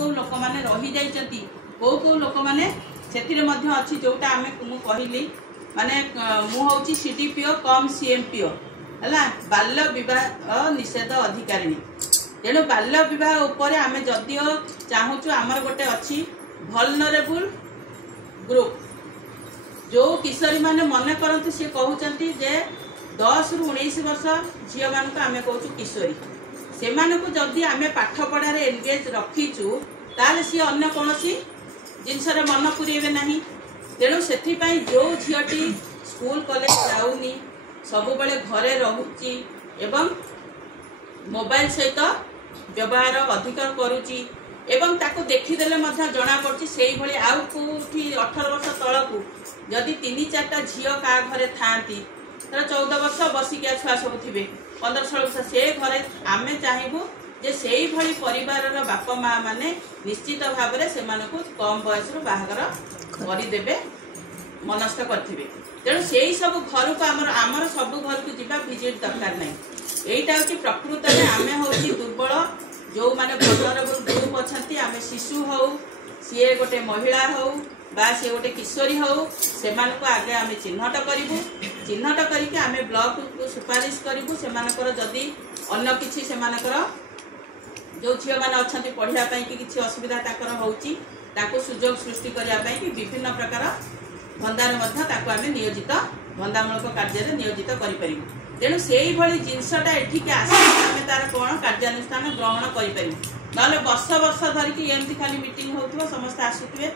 कौ लोक मैंने रही जाइछंती कौ लोक मैंने सेथिरे मध्य अछि जोटा आमे मु कहिली माने मु होची सीडीपीओ कम सीएमपीओ हला बाल्य विवाह निषेध अधिकारी तेणु बाल्य विवाह उपर आमे जदियो चाहूचु आमर गोटे अच्छी वल्नरेबल ग्रुप जो किशोरी माने मन करंतु से कहउचंती जे 10 रु 19 वर्ष झियो मान को आमे कहउचु किशोरी से मान को जदी आमे पाठ पढ़ा रे एंगेज रखीचु ताले सी अन्य कोनोसी जिनस रे मन पुरेबे नाही तेणु सेथि पई जो झियोटी स्कूल कॉलेज जाउनी सबु बेले घरे रहुची एवं मोबाइल सहित व्यवहार अधिक करुची एवं ताको देखिदेले मध्य जना पड़ची सेही भली आउ कोठी 18 वर्ष तळकू जदि 3-4टा झियो का घरे थांती तर 14 वर्ष बसिकिया छुआ सब थिबे 15-16 वर्ष से घरे आमे चाहेबू जे सेही भली परिवार रो बापा माँ माने निश्चित भाव में से कम बयस रु बाहागर करदेवे मनस्थ करथिबे तेणु से सब घर को आमर सब घर को जीवा विजिट दरकार नहीं यहीटा हूँ प्रकृत में आमे हूँ दुर्बल जो माने वल्नरेबल ग्रुप अच्छा आम शिशु हो सी गोटे महिला हो बा सी गोटे किशोरी हो से आगे आम चिन्हट करूँ चिन्हट करके आम ब्लॉक को सुपारिश करूँ से जदि अन्य किसी से जो झील मैंने अच्छा पढ़ाई कि किसी असुविधा होची ताको सुजोग सृष्टि करने विभिन्न प्रकार धंदार आम नियोजित धंदामूलक कार्य नियोजित करूँ तेणु से जिनसटा एठिक आस तार कौन कार्यानुष्ठान ग्रहण करें ना वर्ष वर्ष धरिकी एमती खाली मीटिंग हो समस्त आसुवे।